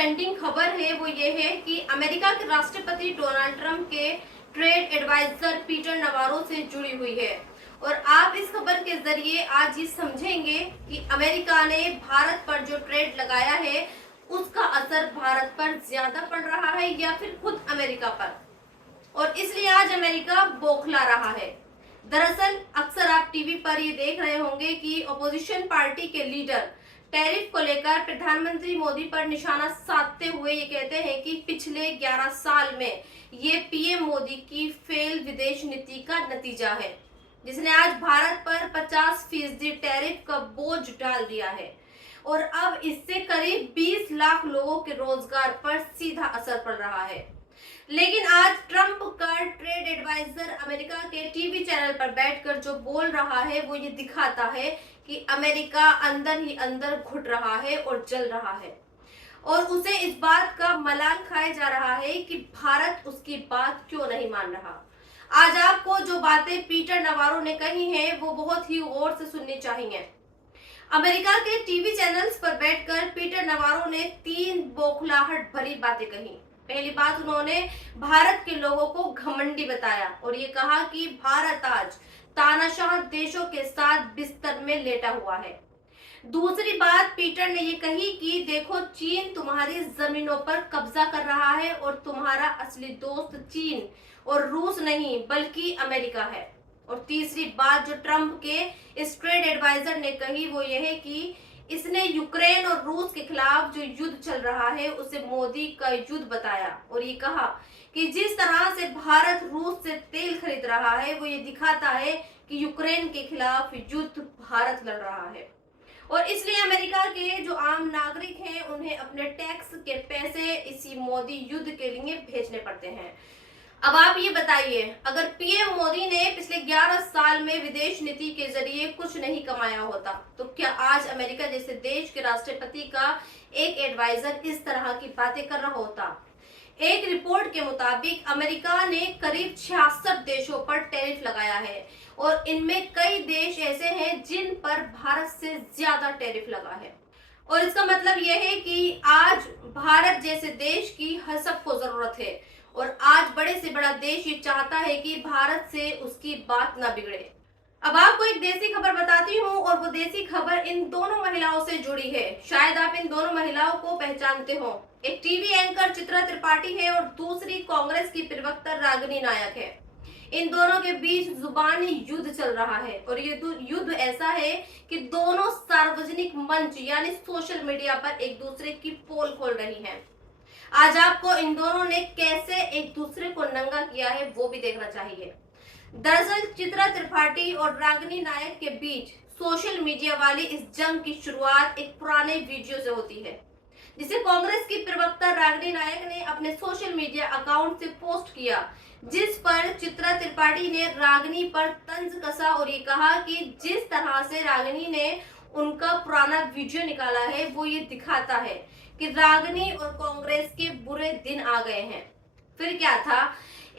Trending खबर है वो ये है कि अमेरिका के राष्ट्रपति डोनाल्ड ट्रंप के ट्रेड एडवाइजर पीटर नवारो से जुड़ी हुई है। और आप इस खबर के जरिए आज ये समझेंगे कि अमेरिका ने भारत पर जो ट्रेड लगाया है उसका असर भारत पर ज्यादा पड़ रहा है या फिर खुद अमेरिका पर, और इसलिए आज अमेरिका बौखला रहा है। दरअसल अक्सर आप टीवी पर ये देख रहे होंगे कि अपोजिशन पार्टी के लीडर टैरिफ को लेकर प्रधानमंत्री मोदी पर निशाना साधते हुए ये कहते हैं कि पिछले 11 साल में ये पीएम मोदी की फेल विदेश नीति का नतीजा है, जिसने आज भारत पर 50% टैरिफ का बोझ डाल दिया है और अब इससे करीब 20 लाख लोगों के रोजगार पर सीधा असर पड़ रहा है। लेकिन आज ट्रंप का ट्रेड एडवाइजर अमेरिका के टीवी चैनल पर बैठकर जो बोल रहा है वो ये दिखाता है कि अमेरिका अंदर ही अंदर घुट रहा है और जल रहा है, और उसे इस बात का मलाल खाया जा रहा है कि भारत उसकी बात क्यों नहीं मान रहा। आज आपको जो बातें पीटर नवारो ने कही हैं वो बहुत ही गौर से सुननी चाहिए। अमेरिका के टीवी चैनल्स पर बैठकर पीटर नवारो ने 3 बौखलाहट भरी बातें कही। पहली बात, उन्होंने भारत के लोगों को घमंडी बताया और ये कहा कि भारत आज तानाशाह देशों के साथ बिस्तर में लेटा हुआ है। दूसरी बात पीटर ने ये कही कि देखो, चीन तुम्हारी जमीनों पर कब्जा कर रहा है और तुम्हारा असली दोस्त चीन और रूस नहीं बल्कि अमेरिका है। और तीसरी बात जो ट्रंप के इस ट्रेड एडवाइजर ने कही वो ये है कि इसने यूक्रेन और रूस के खिलाफ जो युद्ध चल रहा है उसे मोदी का युद्ध बताया और ये कहा कि जिस तरह से भारत रूस से तेल खरीद रहा है वो ये दिखाता है कि यूक्रेन के खिलाफ युद्ध भारत लड़ रहा है, और इसलिए अमेरिका के जो आम नागरिक हैं उन्हें अपने टैक्स के पैसे इसी मोदी युद्ध के लिए भेजने पड़ते हैं। अब आप ये बताइए, अगर पीएम मोदी ने पिछले 11 साल में विदेश नीति के जरिए कुछ नहीं कमाया होता तो क्या आज अमेरिका जैसे देश के राष्ट्रपति का एक एडवाइजर इस तरह की बातें कर रहा होता? एक रिपोर्ट के मुताबिक अमेरिका ने करीब 66 देशों पर टैरिफ लगाया है और इनमें कई देश ऐसे हैं जिन पर भारत से ज्यादा टैरिफ लगा है। और इसका मतलब यह है कि आज भारत जैसे देश की हर सबको जरूरत है और आज बड़े से बड़ा देश ये चाहता है कि भारत से उसकी बात ना बिगड़े। अब आपको एक देसी खबर बताती हूँ और वो देसी खबर इन दोनों महिलाओं से जुड़ी है। शायद आप इन दोनों महिलाओं को पहचानते हो। एक टीवी एंकर चित्रा त्रिपाठी है और दूसरी कांग्रेस की प्रवक्ता रागिनी नायक है। इन दोनों के बीच जुबानी युद्ध चल रहा है और ये युद्ध ऐसा है कि दोनों सार्वजनिक मंच यानी सोशल मीडिया पर एक दूसरे की पोल खोल रही हैं। आज आपको इन दोनों ने कैसे एक दूसरे को नंगा किया है वो भी देखना चाहिए। दरअसल चित्रा त्रिपाठी और रागिनी नायक के बीच सोशल मीडिया वाली इस जंग की शुरुआत एक पुराने वीडियो से होती है, जिसे कांग्रेस की प्रवक्ता रागिनी नायक ने अपने सोशल मीडिया अकाउंट से पोस्ट किया, जिस पर चित्रा त्रिपाठी ने रागिनी पर तंज कसा और ये कहा कि जिस तरह से रागिनी ने उनका पुराना वीडियो निकाला है वो ये दिखाता है कि रागिनी और कांग्रेस के बुरे दिन आ गए हैं। फिर क्या था,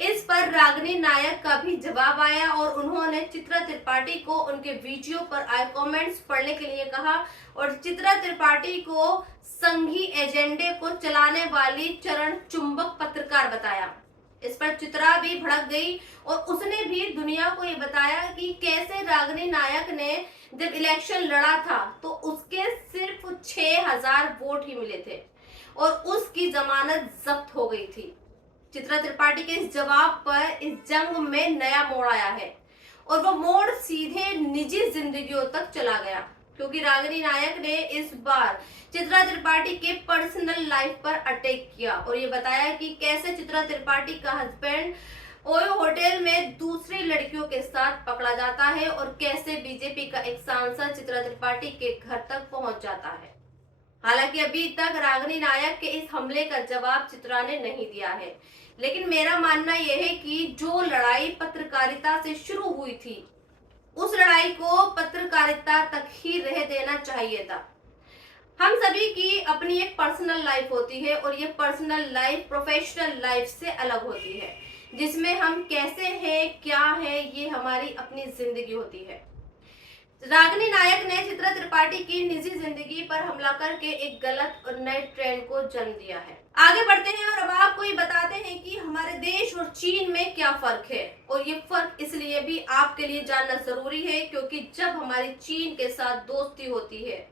इस पर रागिनी नायक का भी जवाब आया और उन्होंने चित्रा त्रिपाठी को उनके वीडियो पर आए कमेंट्स पढ़ने के लिए कहा और चित्रा त्रिपाठी को संघी एजेंडे को चलाने वाली चरण चुंबक पत्रकार बताया। इस पर चित्रा भी भड़क गई और उसने भी दुनिया को ये बताया कि कैसे रागिनी नायक ने जब इलेक्शन लड़ा था तो उसके सिर्फ 6000 वोट ही मिले थे और उसकी जमानत जब्त हो गई थी। चित्रा त्रिपाठी के इस जवाब पर इस जंग में नया मोड़ आया है और वो मोड़ सीधे निजी जिंदगियों तक चला गया, क्योंकि रागिनी नायक ने इस बार चित्रा त्रिपाठी के पर्सनल लाइफ पर अटैक किया और ये बताया कि कैसे चित्रा त्रिपाठी का हस्बैंड ओयो होटल में दूसरी लड़कियों के साथ पकड़ा जाता है और कैसे बीजेपी का एक सांसद चित्रा त्रिपाठी के घर तक पहुंच जाता है। हालांकि अभी तक रागिनी नायक के इस हमले का जवाब चित्रा ने नहीं दिया है, लेकिन मेरा मानना यह है कि जो लड़ाई पत्रकारिता से शुरू हुई थी उस लड़ाई को पत्रकारिता तक ही रह देना चाहिए था। हम सभी की अपनी एक पर्सनल लाइफ होती है और ये पर्सनल लाइफ प्रोफेशनल लाइफ से अलग होती है, जिसमें हम कैसे हैं क्या है ये हमारी अपनी जिंदगी होती है। रागिनी नायक ने चित्रा त्रिपाठी की निजी जिंदगी पर हमला करके एक गलत और नए ट्रेंड को जन्म दिया है। आगे बढ़ते हैं और अब आपको ये बताते हैं कि हमारे देश और चीन में क्या फर्क है। और ये फर्क इसलिए भी आपके लिए जानना जरूरी है क्योंकि जब हमारी चीन के साथ दोस्ती होती है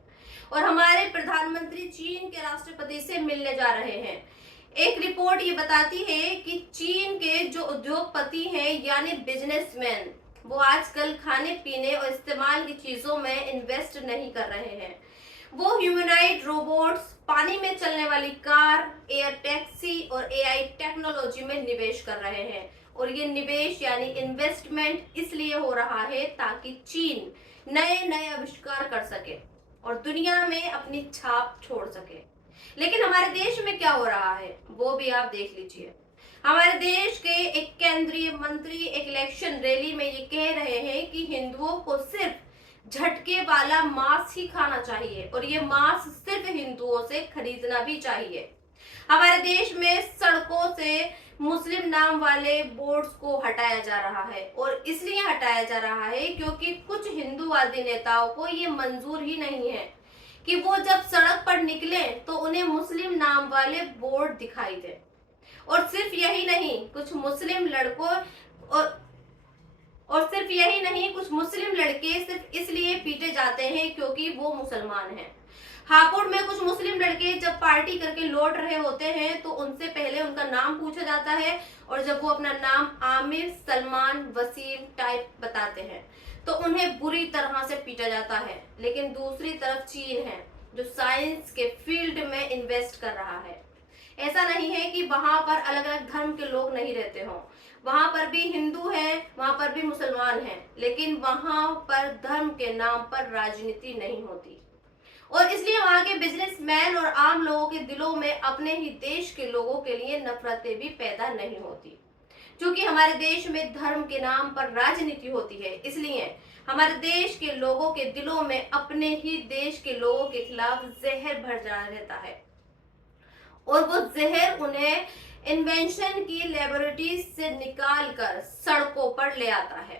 और हमारे प्रधानमंत्री चीन के राष्ट्रपति से मिलने जा रहे हैं, एक रिपोर्ट ये बताती है कि चीन के जो उद्योगपति हैं यानी बिजनेसमैन, वो आजकल खाने पीने और इस्तेमाल की चीजों में इन्वेस्ट नहीं कर रहे हैं। वो ह्यूमनॉइड रोबोट्स, पानी में चलने वाली कार, एयर टैक्सी और एआई टेक्नोलॉजी में निवेश कर रहे हैं। और ये निवेश यानी इन्वेस्टमेंट इसलिए हो रहा है ताकि चीन नए नए आविष्कार कर सके और दुनिया में अपनी छाप छोड़ सके। लेकिन हमारे देश में क्या हो रहा है वो भी आप देख लीजिए। हमारे देश के एक केंद्रीय मंत्री एक इलेक्शन रैली में ये कह रहे हैं कि हिंदुओं को सिर्फ झटके वाला मांस ही खाना चाहिए और ये मांस सिर्फ हिंदुओं से खरीदना भी चाहिए। हमारे देश में सड़कों से मुस्लिम नाम वाले बोर्ड्स को हटाया जा रहा है और इसलिए हटाया जा रहा है क्योंकि कुछ हिंदूवादी नेताओं को ये मंजूर ही नहीं है कि वो जब सड़क पर निकले तो उन्हें मुस्लिम नाम वाले बोर्ड दिखाई दे। और सिर्फ यही नहीं, कुछ मुस्लिम लड़के सिर्फ इसलिए पीटे जाते हैं क्योंकि वो मुसलमान हैं। हापुड़ में कुछ मुस्लिम लड़के जब पार्टी करके लौट रहे होते हैं तो उनसे पहले उनका नाम पूछा जाता है और जब वो अपना नाम आमिर, सलमान, वसीम टाइप बताते हैं तो उन्हें बुरी तरह से पीटा जाता है। लेकिन दूसरी तरफ चीन है जो साइंस के फील्ड में इन्वेस्ट कर रहा है। ऐसा नहीं है कि वहां पर अलग अलग धर्म के लोग नहीं रहते हों, वहां पर भी हिंदू हैं, वहां पर भी मुसलमान हैं, लेकिन वहां पर धर्म के नाम पर राजनीति नहीं होती और इसलिए वहां के बिजनेसमैन और आम लोगों के दिलों में अपने ही देश के लोगों के लिए नफरतें भी पैदा नहीं होती। क्योंकि हमारे देश में धर्म के नाम पर राजनीति होती है, इसलिए हमारे देश के लोगों के दिलों में अपने ही देश के लोगों के खिलाफ जहर भर जा रहता है और वो जहर उन्हें इन्वेंशन की लेबोरेटरीज से निकालकर सड़कों पर ले आता है।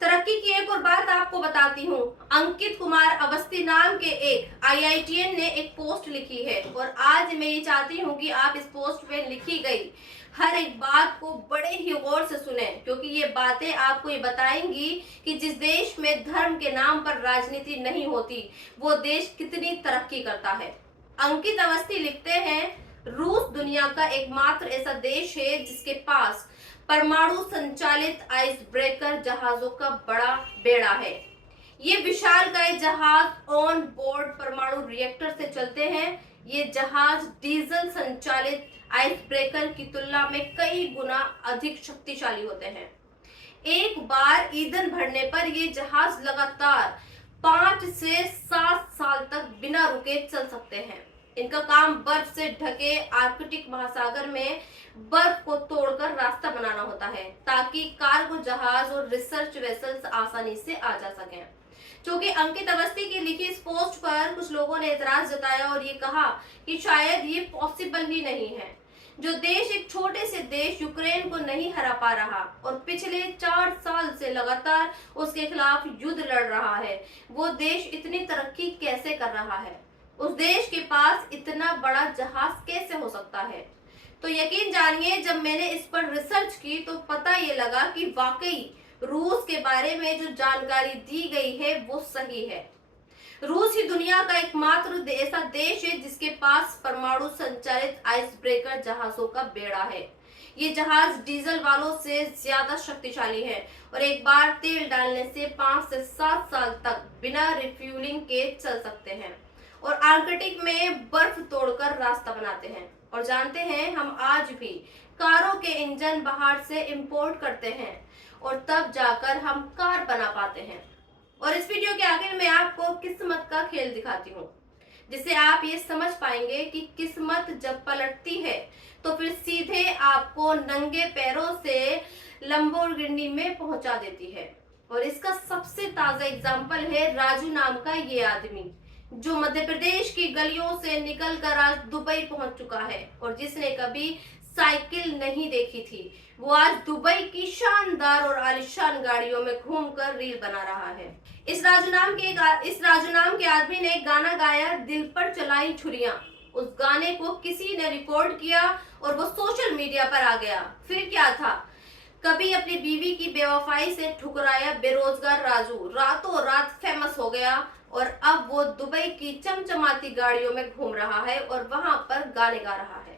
तरक्की की एक और बात आपको बताती हूँ। अंकित कुमार अवस्थी नाम के एक IITian ने एक पोस्ट लिखी है और आज मैं ये चाहती हूँ कि आप इस पोस्ट में लिखी गई हर एक बात को बड़े ही गौर से सुने क्योंकि ये बातें आपको ये बताएंगी कि जिस देश में धर्म के नाम पर राजनीति नहीं होती वो देश कितनी तरक्की करता है। अंकित अवस्थी लिखते हैं, रूस दुनिया का एकमात्र ऐसा देश है जिसके पास परमाणु संचालित आइस ब्रेकर जहाजों का बड़ा बेड़ा है। ये विशालकाय जहाज ऑन बोर्ड परमाणु रिएक्टर से चलते हैं। ये जहाज डीजल संचालित आइस ब्रेकर की तुलना में कई गुना अधिक शक्तिशाली होते हैं। एक बार ईंधन भरने पर ये जहाज लगातार 5 से 7 साल तक बिना रुके चल सकते हैं। इनका काम बर्फ से ढके आर्कटिक महासागर में बर्फ को तोड़कर रास्ता बनाना होता है ताकि कार्गो जहाज और रिसर्च वेसल्स आसानी से आ जा सकें। क्योंकि अंकित अवस्थी की लिखी इस पोस्ट पर कुछ लोगों ने एतराज जताया और ये कहा कि शायद ये पॉसिबल ही नहीं है। जो देश एक छोटे से देश यूक्रेन को नहीं हरा पा रहा और पिछले 4 साल से लगातार उसके खिलाफ युद्ध लड़ रहा है, वो देश इतनी तरक्की कैसे कर रहा है? उस देश के पास इतना बड़ा जहाज कैसे हो सकता है? तो यकीन जानिए, जब मैंने इस पर रिसर्च की तो पता ये लगा कि वाकई रूस के बारे में जो जानकारी दी गई है वो सही है। रूस ही दुनिया का एकमात्र ऐसा देश है जिसके पास परमाणु संचालित आइस ब्रेकर जहाजों का बेड़ा है। ये जहाज डीजल वालों से ज्यादा शक्तिशाली है और एक बार तेल डालने से 5 से 7 साल तक बिना रिफ्यूलिंग के चल सकते हैं और आर्कटिक में बर्फ तोड़कर रास्ता बनाते हैं। और जानते हैं, हम आज भी कारों के इंजन बाहर से इंपोर्ट करते हैं और तब जाकर हम कार बना पाते हैं। और इस वीडियो के आखिर में आपको किस्मत का खेल दिखाती हूँ जिससे आप ये समझ पाएंगे कि किस्मत जब पलटती है तो फिर सीधे आपको नंगे पैरों से लंबोर्गिनी में पहुंचा देती है। और इसका सबसे ताजा एग्जाम्पल है राजू नाम का ये आदमी जो मध्य प्रदेश की गलियों से निकलकर आज दुबई पहुंच चुका है और जिसने कभी साइकिल नहीं देखी थी। वो आज दुबई की शानदार और आलीशान गाड़ियों में घूमकर रील बना रहा है। इस राजू नाम के आदमी ने एक गाना गाया, दिल पर चलाई छुरियां। उस गाने को किसी ने रिकॉर्ड किया और वो सोशल मीडिया पर आ गया। फिर क्या था, कभी अपनी बीवी की बेवफाई से ठुकराया बेरोजगार राजू रातों रात फेमस हो गया और अब वो दुबई की चमचमाती गाड़ियों में घूम रहा है और वहां पर गाने गा रहा है।